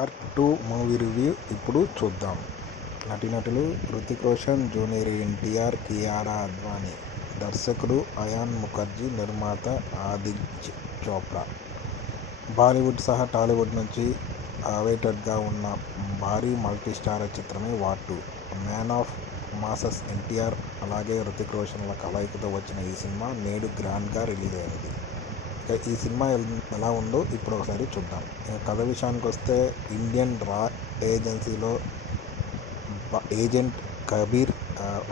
Part two movie review ఇప్పుడు చూద్దాం. నటీనటులు హృతిక్ రోషన్ జూనియర్ ఎన్టీఆర్ కియారా అద్వానీ. దర్శకుడు అయాన్ ముఖర్జీ నిర్మాత ఆదిత్య చోప్రా. బాలీవుడ్ సహా టాలీవుడ్ నుంచి అవేటెడ్గా ఉన్న భారీ మల్టీస్టార్ చిత్రమే war two. Man of masses NTR అలాగే హృతిక్ రోషన్ల కలయికతో వచ్చిన ఈ సినిమా నేడు గ్రాండ్గా రిలీజ్ అయినది ఈ సినిమా ఎలా ఉందో ఇప్పుడు ఒకసారి చూద్దాం. కథ విషయానికి వస్తే ఇండియన్ రా ఏజెన్సీలో ఏజెంట్ కబీర్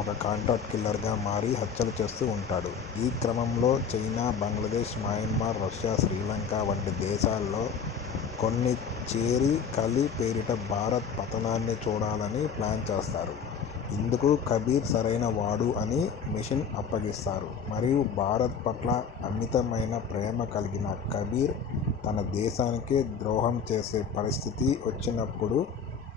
ఒక కాంట్రాక్ట్ కిల్లర్గా మారి హత్యలు చేస్తూ ఉంటాడు. ఈ క్రమంలో China Bangladesh Myanmar Russia Sri Lanka వంటి దేశాల్లో కొన్ని చేరి కలి పేరిట భారత్ పతనాన్ని చూడాలని ప్లాన్ చేస్తారు. ఇందుకు కబీర్ సరైన వాడు అని మిషన్ అప్పగిస్తారు. మరియు భారత్ పట్ల అమితమైన ప్రేమ కలిగిన కబీర్ తన దేశానికే ద్రోహం చేసే పరిస్థితి వచ్చినప్పుడు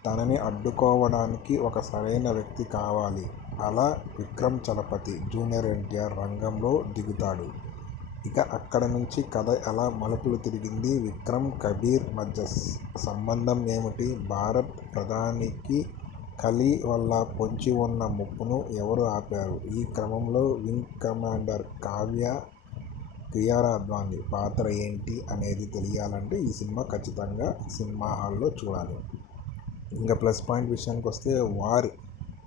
తనని అడ్డుకోవడానికి ఒక సరైన వ్యక్తి కావాలి. అలా విక్రమ్ చలపతి జూనియర్ ఎన్టీఆర్ రంగంలో దిగుతాడు. ఇక అక్కడ నుంచి కథ ఎలా మలుపులు తిరిగింది విక్రమ్ కబీర్ మధ్య సంబంధం ఏమిటి? భారత్ ప్రధానికి కలి వల్ల పొంచి ఉన్న ముప్పును ఎవరు ఆపారు? ఈ క్రమంలో వింగ్ కమాండర్ కావ్య కియారా అద్వానీ పాత్ర ఏంటి అనేది తెలియాలంటే ఈ సినిమా ఖచ్చితంగా సినిమా హాల్లో చూడాలి. ఇంకా ప్లస్ పాయింట్ విషయానికి వస్తే వార్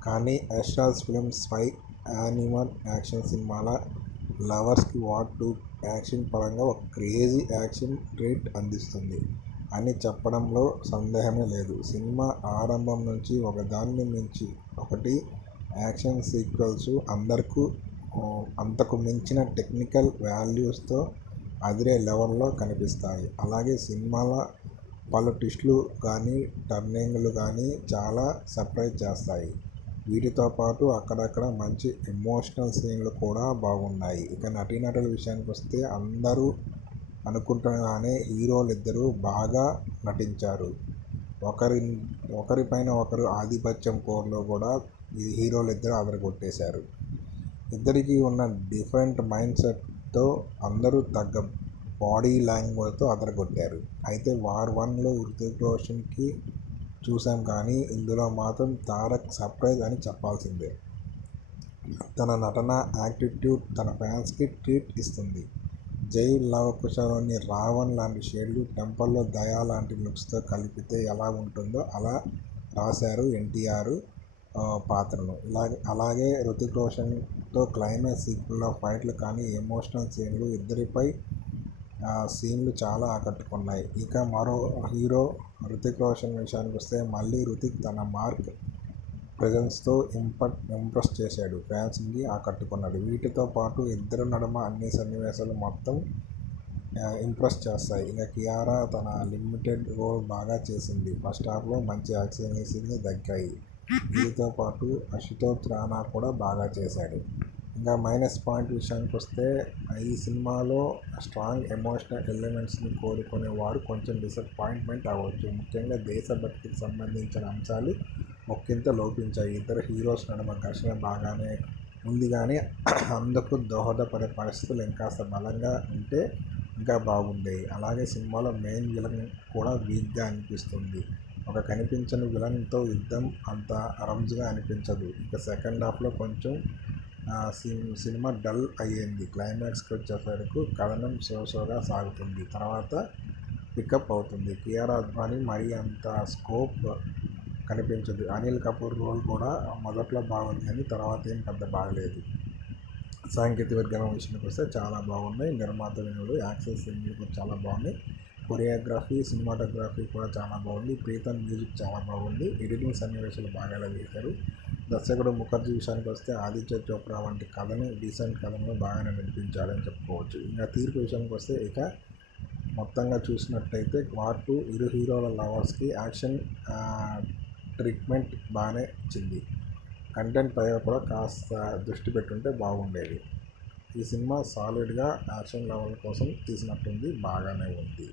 కానీ యాస్ట్రాస్ ఫిల్మ్స్ స్పై యానిమల్ యాక్షన్ సినిమాల లవర్స్కి వార్ టూ యాక్షన్ పరంగా ఒక క్రేజీ యాక్షన్ రేట్ అందిస్తుంది. అని చెప్పడంలో సందేహమే లేదు. సినిమా ఆరంభం నుంచి ఒకదాన్ని మించి ఒకటి యాక్షన్ సీక్వెల్స్ అందరికూ అంతకు మించిన టెక్నికల్ వాల్యూస్తో అదిరే లెవెల్లో కనిపిస్తాయి. అలాగే సినిమాల పలు ట్విస్టులు కానీ టర్నింగ్లు కానీ చాలా సర్ప్రైజ్ చేస్తాయి. వీటితో పాటు అక్కడక్కడ మంచి ఎమోషనల్ సీన్లు కూడా బాగున్నాయి. ఇక నటీనటుల విషయానికి వస్తే అందరూ అనుకుంటున్నానే హీరోలు బాగా నటించారు. ఒకరి ఒకరిపైన ఒకరు ఆధిపత్యం కోర్లో కూడా ఈ హీరోలిద్దరూ అదరగొట్టేశారు ఇద్దరికి ఉన్న డిఫరెంట్ మైండ్ సెట్తో అందరూ తగ్గ బాడీ లాంగ్వేజ్తో అదరగొట్టారు. అయితే వార్ వన్లో హృతిక్ రోషన్కి చూసాం కానీ ఇందులో మాత్రం తారక్ సర్ప్రైజ్ అని చెప్పాల్సిందే. తన నటన యాటిట్యూడ్ తన ఫ్యాన్స్కి ట్రీట్ ఇస్తుంది. జై లవకుశలోని రావణ్ లాంటి షేడ్లు టెంపల్లో దయా లాంటి లుక్స్తో కలిపితే ఎలా ఉంటుందో అలా రాశారు ఎన్టీఆర్ పాత్రను. ఇలాగే అలాగే హృతిక్ రోషన్తో క్లైమాక్స్ సీక్వెల్లో ఫైట్లు కానీ ఎమోషనల్ సీన్లు ఇద్దరిపై సీన్లు చాలా ఆకట్టుకున్నాయి. ఇక మరో హీరో హృతిక్ రోషన్ విషయానికి వస్తే మళ్ళీ హృతిక్ తన మార్క్ ప్రజెన్స్తో ఇంపట్ ఇంప్రెస్ చేశాడు. ఫ్యాన్స్ని ఆకట్టుకున్నాడు. వీటితో పాటు ఇద్దరు నడుమ అన్ని సన్నివేశాలు మొత్తం ఇంప్రెస్ చేస్తాయి. ఇక కియారా తన లిమిటెడ్ రోల్ బాగా చేసింది. ఫస్ట్ హాఫ్లో మంచి యాక్షన్ సీన్లు దక్కాయి. వీటితో పాటు అశుతోత్ రాణా కూడా బాగా చేశాడు. ఇంకా మైనస్ పాయింట్ విషయానికి వస్తే ఈ సినిమాలో స్ట్రాంగ్ ఎమోషనల్ ఎలిమెంట్స్ని కోరుకునే వారు కొంచెం డిసప్పాయింట్మెంట్ అవ్వచ్చు. ముఖ్యంగా దేశభక్తికి సంబంధించిన అంశాలు ఒక్కింత లోపించాయి. ఇద్దరు హీరోస్ నడుమ ఘర్షణ బాగానే ఉంది కానీ అందుకు దోహదపడే పరిస్థితులు ఇంకాస్త బలంగా ఉంటే ఇంకా బాగుండేవి అలాగే సినిమాలో మెయిన్ విలన్ కూడా వీక్గా అనిపిస్తుంది. ఒక కనిపించని విలన్తో యుద్ధం అంత అరంజ్గా అనిపించదు. ఇక సెకండ్ హాఫ్లో కొంచెం సినిమా డల్ అయ్యింది. క్లైమాక్స్కి వచ్చేసరికి కథనం సోసోగా సాగుతుంది. తర్వాత పికప్ అవుతుంది. కేఆర్ అద్వానీ మరీ అంత స్కోప్ కనిపించదు. అనిల్ కపూర్ రోల్ కూడా మొదట్లో బాగుంది కానీ తర్వాత ఏం పెద్ద బాగలేదు. సాంకేతిక వర్గం విషయానికి వస్తే చాలా బాగున్నాయి. నిర్మాత వినుడు యాక్సెస్ కూడా చాలా బాగున్నాయి. కొరియోగ్రఫీ సినిమాటోగ్రఫీ కూడా చాలా బాగుంది. ప్రీతం మ్యూజిక్ చాలా బాగుంది. ఎడిటింగ్ సన్నివేశాలు బాగా వేశారు దర్శకుడు ముఖర్జీ విషయానికి వస్తే ఆదిత్య చోప్రా వంటి కథని డీసెంట్ కథను బాగానే వినిపించాడని చెప్పుకోవచ్చు. ఇంకా తీర్పు విషయానికి వస్తే ఇక మొత్తంగా చూసినట్టయితే వార్ టూ ఇరు హీరోల లవర్స్కి యాక్షన్ ట్రీట్మెంట్ బాగానే ఇచ్చింది కంటెంట్ పై కూడా కాస్త దృష్టి పెట్టుంటే బాగుండేది. ఈ సినిమా సాలిడ్గా యాక్షన్ లెవెల్ కోసం తీసినట్టుంది బాగానే ఉంది.